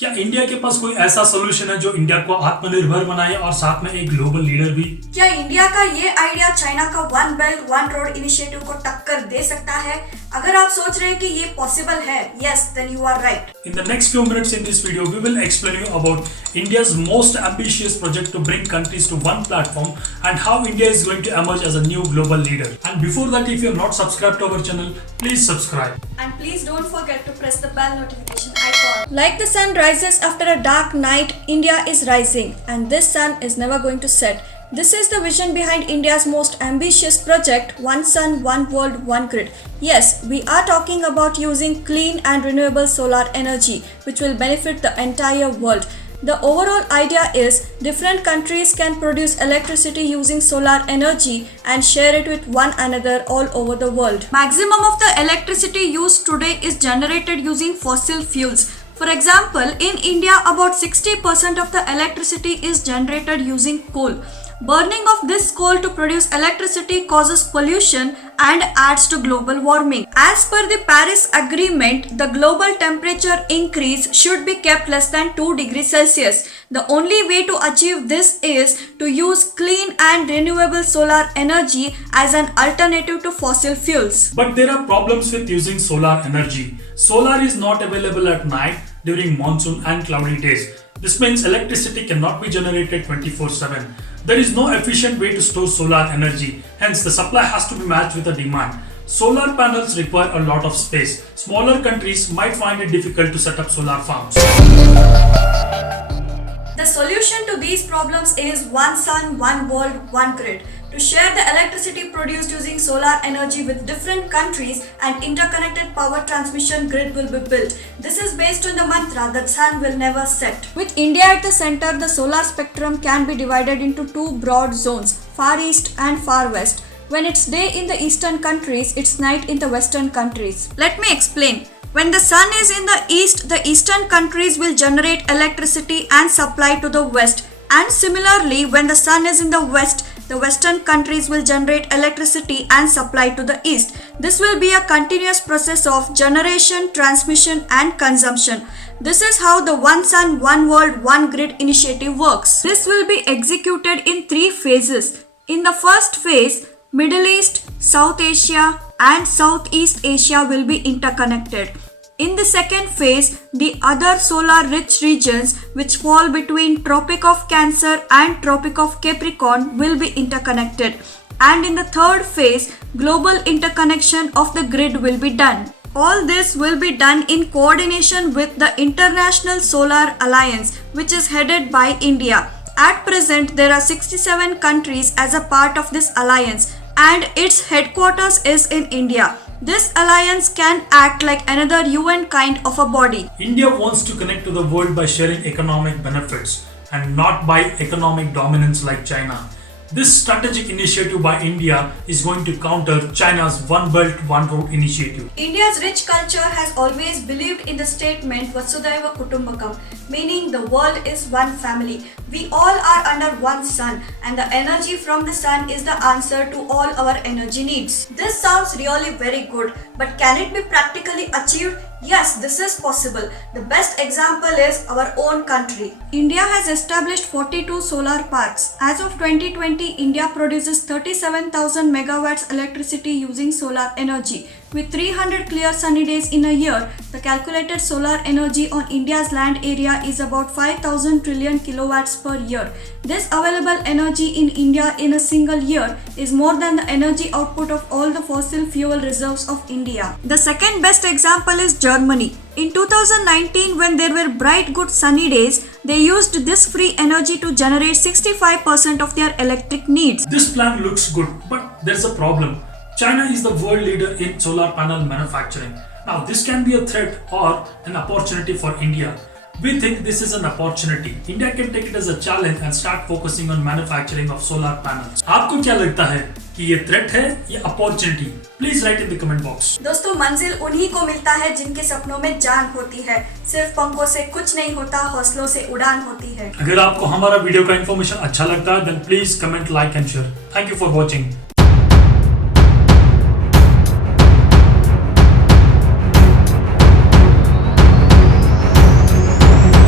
क्या इंडिया के पास कोई ऐसा सोल्यूशन है जो इंडिया को आत्मनिर्भर बनाए और साथ में एक ग्लोबल लीडर भी? क्या इंडिया का ये आइडिया चाइना का one belt one road initiative को टक्कर दे सकता है? अगर आप सोच रहे हैं कि ये पॉसिबल है, yes, then you are right. In the next few minutes in this video, we will explain you about India's most ambitious project to bring countries to one platform and how India is going to emerge as a new global leader. And before that, if you have not subscribed to our channel, please subscribe. And please don't forget to press the bell notification icon. Like the sun rises after a dark night, India is rising, and this sun is never going to set. This is the vision behind India's most ambitious project, One Sun, One World, One Grid. Yes, we are talking about using clean and renewable solar energy, which will benefit the entire world. The overall idea is different countries can produce electricity using solar energy and share it with one another all over the world. Maximum of the electricity used today is generated using fossil fuels. For example, in India, about 60% of the electricity is generated using coal. Burning of this coal to produce electricity causes pollution and adds to global warming. As per the Paris Agreement, the global temperature increase should be kept less than 2 degrees Celsius. The only way to achieve this is to use clean and renewable solar energy as an alternative to fossil fuels. But there are problems with using solar energy. Solar is not available at night during monsoon and cloudy days. This means electricity cannot be generated 24/7. There is no efficient way to store solar energy, hence the supply has to be matched with the demand. Solar panels require a lot of space. Smaller countries might find it difficult to set up solar farms. The solution to these problems is One Sun, One World, One Grid. To share the electricity produced using solar energy with different countries, an interconnected power transmission grid will be built. This is based on the mantra that sun will never set. With India at the center, the solar spectrum can be divided into two broad zones, Far East and Far West. When it's day in the eastern countries, it's night in the western countries. Let me explain. When the sun is in the eastern countries will generate electricity and supply to the west. And similarly, when the sun is in the western countries will generate electricity and supply to the east. This will be a continuous process of generation, transmission and consumption. This is how the One Sun, One World, One Grid initiative works. This will be executed in 3 phases. In the first phase, Middle East, South Asia and Southeast Asia will be interconnected. In the second phase, the other solar-rich regions which fall between Tropic of Cancer and Tropic of Capricorn will be interconnected. And in the third phase, global interconnection of the grid will be done. All this will be done in coordination with the International Solar Alliance, which is headed by India. At present, there are 67 countries as a part of this alliance, and its headquarters is in India. This alliance can act like another UN kind of a body. India wants to connect to the world by sharing economic benefits and not by economic dominance like China. This strategic initiative by India is going to counter China's One Belt, One Road initiative. India's rich culture has always believed in the statement Vasudhaiva Kutumbakam, meaning the world is one family. We all are under one sun, and the energy from the sun is the answer to all our energy needs. This sounds really very good, but can it be practically achieved? Yes, this is possible. The best example is our own country. India has established 42 solar parks. As of 2020, India produces 37,000 megawatts electricity using solar energy. With 300 clear sunny days in a year, the calculated solar energy on India's land area is about 5,000 trillion kilowatts per year. This available energy in India in a single year is more than the energy output of all the fossil fuel reserves of India. The second best example is Germany. In 2019, when there were bright good sunny days, they used this free energy to generate 65% of their electric needs. This plan looks good, but there's a problem. China is the world leader in solar panel manufacturing. Now, this can be a threat or an opportunity for India. We think this is an opportunity. India can take it as a challenge and start focusing on manufacturing of solar panels. आपको क्या लगता है कि ये threat है या opportunity? Please right in the comment box. दोस्तों, मंजिल उन्हीं को मिलता है जिनके सपनों में जान होती है। सिर्फ पंखों से कुछ नहीं होता, हौसलों से उड़ान होती है। अगर आपको हमारा वीडियो का इन्फॉर्मेशन अच्छा लगता है, then please comment, like and share. Thank you for watching.